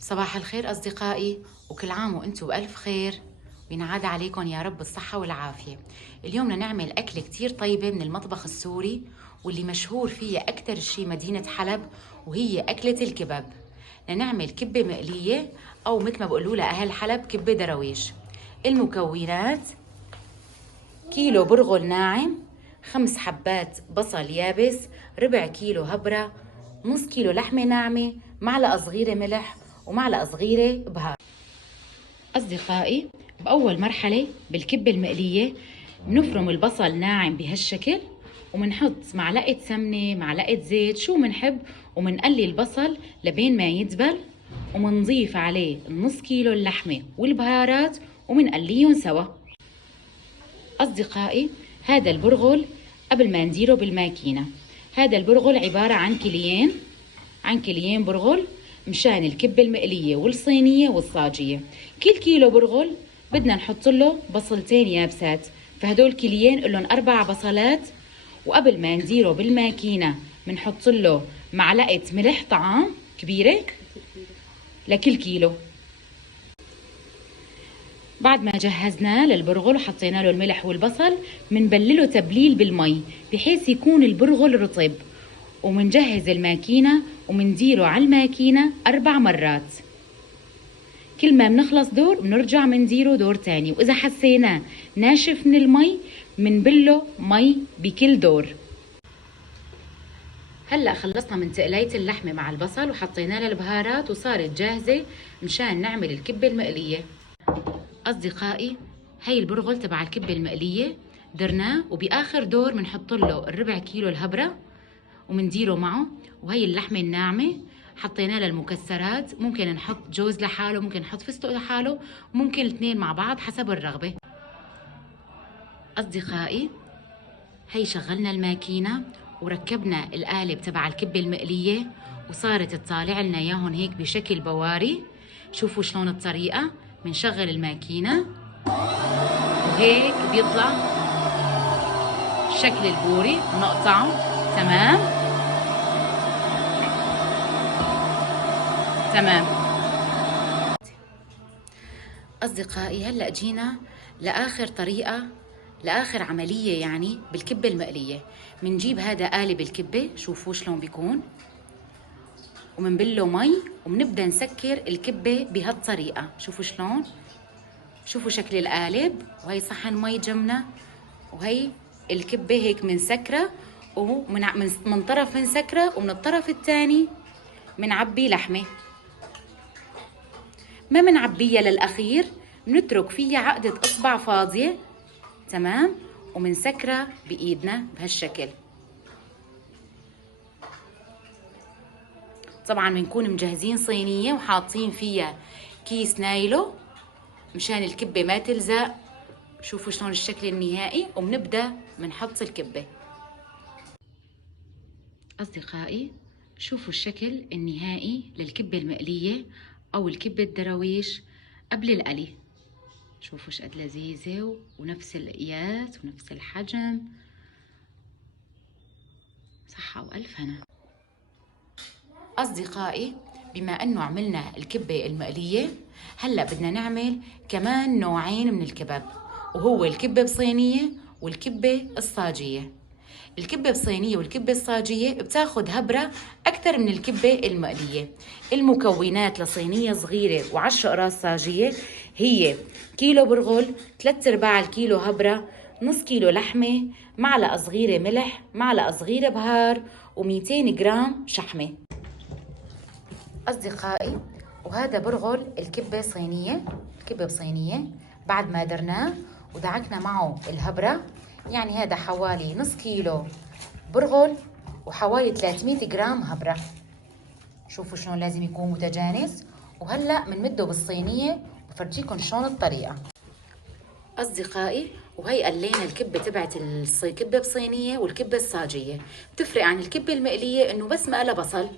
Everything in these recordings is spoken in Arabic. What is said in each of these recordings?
صباح الخير أصدقائي، وكل عام وأنتم بألف خير، وينعاد عليكم يا رب الصحة والعافية. اليوم بدنا نعمل أكلة كتير طيبة من المطبخ السوري، واللي مشهور فيها أكتر شي مدينة حلب، وهي أكلة الكباب. بدنا نعمل كبة مقلية، أو مثل ما بقولوا لها أهل حلب كبة درويش. المكونات: كيلو برغل ناعم، 5 حبات بصل يابس، ربع كيلو هبرة، نص كيلو لحمة ناعمة، معلقة صغيرة ملح، ومعلقة صغيرة بهار. أصدقائي، بأول مرحلة بالكبة المقلية بنفرم البصل ناعم بهالشكل، ومنحط معلقة سمنة، معلقة زيت، شو منحب، ومنقلي البصل لبين ما يدبل، ومنضيف عليه النص كيلو اللحمة والبهارات ومنقليهم سوا. أصدقائي، هذا البرغل قبل ما نديره بالماكينة، هذا البرغل عبارة عن كيليين برغل مشان الكبة المقلية والصينية والصاجية. كل كيلو برغل بدنا نحط له بصلتين يابسات، فهدول كيليين لهم 4 بصلات. وقبل ما نديره بالماكينة بنحط له معلقة ملح طعام كبيرة لكل كيلو. بعد ما جهزناه للبرغل وحطينا له الملح والبصل، منبلله تبليل بالمي بحيث يكون البرغل رطب، ومنجهز الماكينة ومنديره على الماكينة 4 مرات. كل ما بنخلص دور بنرجع منديره دور تاني، وإذا حسيناه ناشف من المي منبله مي بكل دور. هلأ خلصنا من تقلية اللحمة مع البصل وحطينا لها البهارات، وصارت جاهزة مشان نعمل الكبة المقلية. أصدقائي، هاي البرغل تبع الكبة المقلية درناه، وبآخر دور بنحط له الربع كيلو الهبرة ومنديره معه، وهي اللحمة الناعمة حطينا لها المكسرات، ممكن نحط جوز لحاله، ممكن نحط فستق لحاله، ممكن الاثنين مع بعض حسب الرغبة. أصدقائي، هي شغلنا الماكينة وركبنا القالب تبع الكبة المقلية، وصارت تطالع لنا ياهن هيك بشكل بواري. شوفوا شلون الطريقة، بنشغل الماكينة وهيك بيطلع شكل البوري، ونقطعه. تمام. أصدقائي، هلأ جينا لآخر طريقة، لآخر عملية يعني بالكبة المقلية. منجيب هذا قالب الكبة، شوفوا شلون بيكون، ومنبله مي، ومنبدأ نسكر الكبة بهالطريقة. شوفوا شلون، شوفوا شكل القالب، وهي صحن مي جمنا، وهي الكبة هيك منسكرة، ومن طرف منسكرة، ومن الطرف الثاني منعبي لحمة. ما منعبيها للأخير، بنترك فيها عقدة إصبع فاضية. تمام. ومنسكرها بإيدنا بهالشكل. طبعا بنكون مجهزين صينية وحاطين فيها كيس نايلو مشان الكبة ما تلزق. شوفوا شلون الشكل النهائي، وبنبدأ بنحط الكبة. أصدقائي، شوفوا الشكل النهائي للكبة المقلية أو الكبة الدراويش قبل القلي. شوفوا شقد لذيذة، ونفس القياس ونفس الحجم. صحة وألف هنا. أصدقائي، بما أنه عملنا الكبة المقلية، هلأ بدنا نعمل كمان نوعين من الكباب، وهو الكبة بصينية والكبة الصاجية. الكبة بصينية والكبة الصاجية بتاخد هبرة أكثر من الكبة المقلية. المكونات لصينية صغيرة و10 أقراص صاجية هي كيلو برغل، 3/4 الكيلو هبرة، نص كيلو لحمة، معلقة صغيرة ملح، معلقة صغيرة بهار، و200 جرام شحمة. أصدقائي، وهذا برغل الكبة صينية، الكبة بصينية بعد ما درناه ودعكنا معه الهبرة، يعني هذا حوالي نص كيلو برغل وحوالي 300 جرام هبرة. شوفوا شلون لازم يكون متجانس. وهلأ منمده بالصينية بفرجيكم شلون الطريقة. أصدقائي، وهي قلينا الكبة تبعت الكبة بصينية والكبة الصاجية. بتفرق عن الكبة المقلية إنه بس ما لها بصل،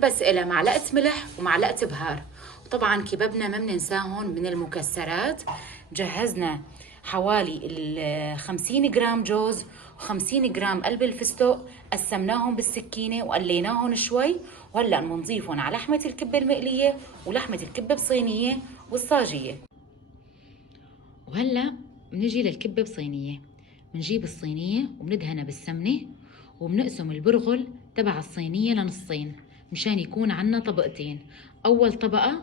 بس إلها معلقة ملح ومعلقة بهار. وطبعا كبابنا ما بننساهم من المكسرات. جهزنا حوالي 50 جرام جوز و50 جرام قلب الفستق، قسمناهم بالسكينة وقليناهم شوي، وهلا بنضيفهم على لحمة الكبة المقلية ولحمة الكبة بصينية والصاجية. وهلا بنجي للكبة بصينية. بنجيب الصينية وبندهنها بالسمنة وبنقسم البرغل تبع الصينية لنصين مشان يكون عنا طبقتين. أول طبقة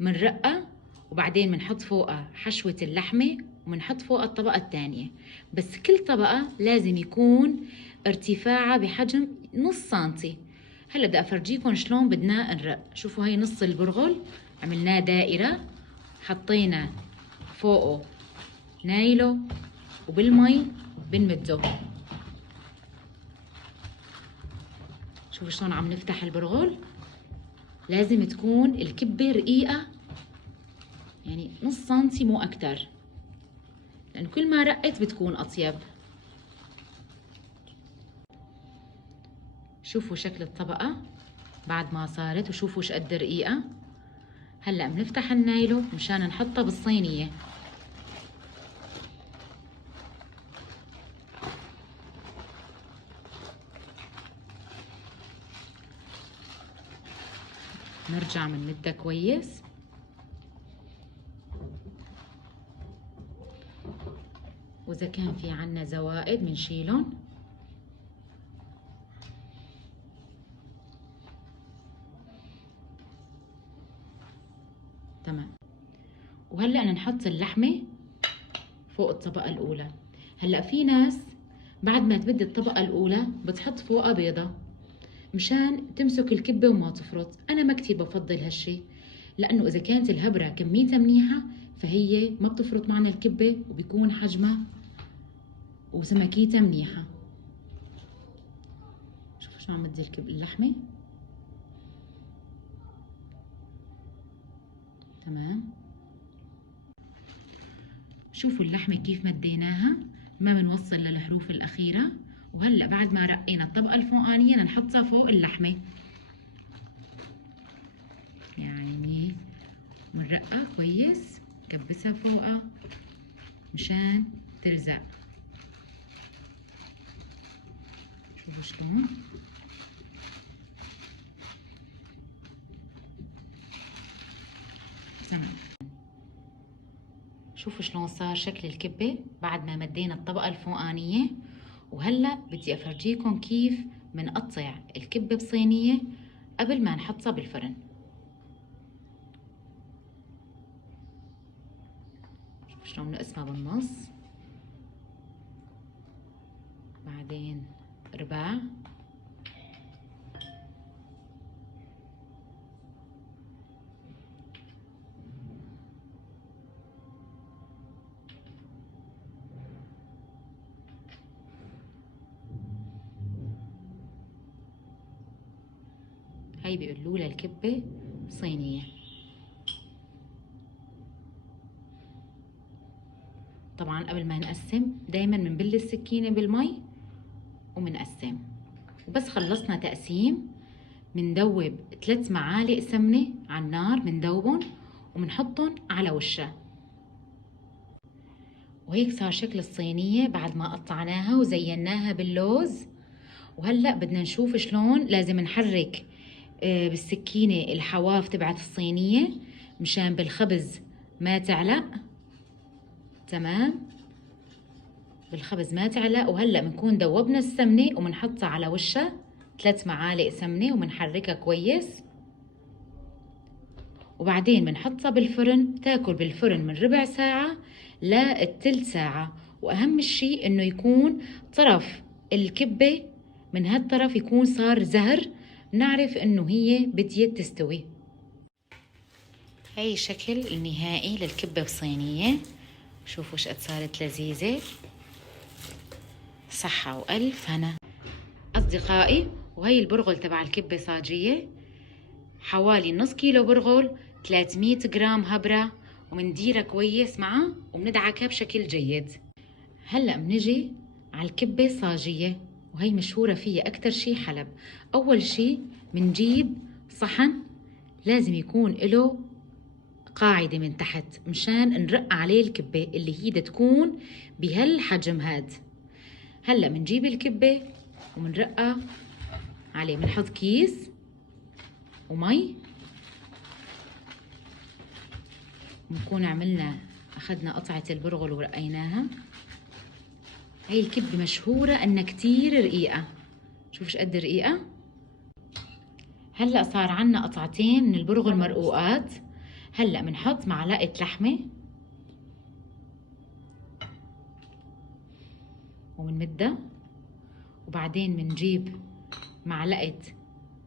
منرقة وبعدين بنحط فوقها حشوة اللحمة وبنحط فوقها الطبقة الثانية، بس كل طبقة لازم يكون ارتفاعها بحجم نص سنتي. هلا بدي افرجيكم شلون بدنا نرق. شوفوا هي نص البرغل عملناه دائرة، حطينا فوقه نايلو وبالمي بنمده. شوفوا شلون عم نفتح البرغل. لازم تكون الكبة رقيقة، يعني نص سنتي مو أكتر، لأنه كل ما رقت بتكون أطيب. شوفوا شكل الطبقة بعد ما صارت وشوفوا شقد رقيقة. هلأ بنفتح النايلو مشان نحطها بالصينية. نرجع بنمدها كويس. وإذا كان في عنا زوائد بنشيلهم. تمام. وهلأ نحط اللحمة فوق الطبقة الأولى. هلأ في ناس بعد ما تبدي الطبقة الأولى بتحط فوقها بيضة مشان تمسك الكبة وما تفرط. أنا ما كتير بفضل هالشي، لأنه إذا كانت الهبرة كميتها منيحة فهي ما بتفرط معنا الكبة وبيكون حجمها وسمكيتها منيحة. شوفوا شو عم بدي اللحمة. تمام. شوفوا اللحمة كيف مديناها، ما بنوصل للحروف الأخيرة. وهلأ بعد ما رقينا الطبقة الفوقانية نحطها فوق اللحمة، يعني بنرقها كويس، نكبسها فوقها مشان تلزق. شوفوا شلون. تمام. شوفوا شلون صار شكل الكبة بعد ما مدينا الطبقة الفوقانية. وهلأ بدي أفرجيكم كيف بنقطع الكبة بصينية قبل ما نحطها بالفرن. شوفوا شلون نقسمها بالنص، بعدين رباع، هي بيقولوا لها الكبة صينية. طبعا قبل ما نقسم دايما بنبل السكينة بالمي ومنقسم. وبس خلصنا تقسيم مندوب 3 معالق سمنة على النار، مندوبهم ومنحطهم على وشها. وهيك صار شكل الصينية بعد ما قطعناها وزيناها باللوز. وهلأ بدنا نشوف شلون لازم نحرك بالسكينة الحواف تبعت الصينية مشان بالخبز ما تعلق. تمام، بالخبز ما تعلق. وهلأ بنكون دوبنا السمنة وبنحطها على وشها 3 معالق سمنة وبنحركها كويس. وبعدين بنحطها بالفرن، تاكل بالفرن من ربع ساعة للثلث ساعة. وأهم الشي إنه يكون طرف الكبة من هالطرف يكون صار زهر، نعرف إنه هي بديت تستوي. هاي شكل النهائي للكبة بصينية. شوفوا شقد صارت لذيذة. صحة وألف هنا أصدقائي. وهي البرغل تبع الكبة صاجية، حوالي نص كيلو برغل، 300 جرام هبرة، ومنديرها كويس معها ومندعكها بشكل جيد. هلأ بنجي على الكبة صاجية، وهي مشهورة فيها أكتر شي حلب. أول شي بنجيب صحن لازم يكون له قاعدة من تحت مشان نرق عليه الكبة اللي هي بدها تكون بهالحجم هاد. هلأ بنجيب الكبة ومنرقها عليه، بنحط كيس ومي. بنكون أخذنا قطعة البرغل ورقيناها. هاي الكبة مشهورة أنها كتير رقيقة، شوف ايش قد رقيقة. هلأ صار عنا قطعتين من البرغل مرقوقات. هلأ بنحط معلقة لحمة وبنمدها، وبعدين بنجيب معلقة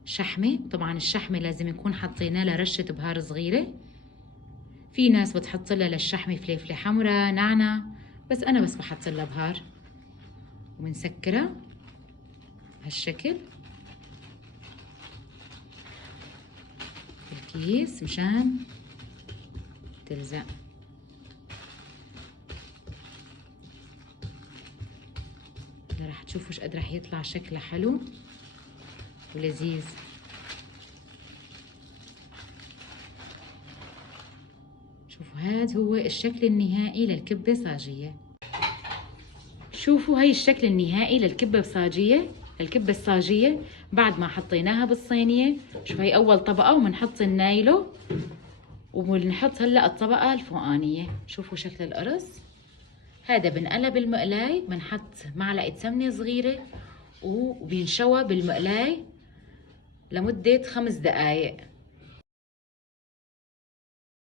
شحمة. طبعا الشحمة لازم نكون حطينا لها رشة بهار صغيرة. في ناس بتحط لها للشحمة فليفلة حمراء، نعناع، بس أنا بحط لها بهار. وبنسكرها بهالشكل بالكيس مشان تلزق. رح تشوفوا ايش قد رح يطلع شكلها حلو ولذيذ. شوفوا هذا هو الشكل النهائي للكبة صاجية. شوفوا هاي الشكل النهائي للكبة الصاجية بعد ما حطيناها بالصينية. شوفوا هي أول طبقة وبنحط النايلو، وبنحط هلأ الطبقة الفوقانية. شوفوا شكل القرص. هذا بنقلب المقلاي، بنحط معلقة سمنة صغيرة وبينشوى بالمقلاي لمدة 5 دقايق.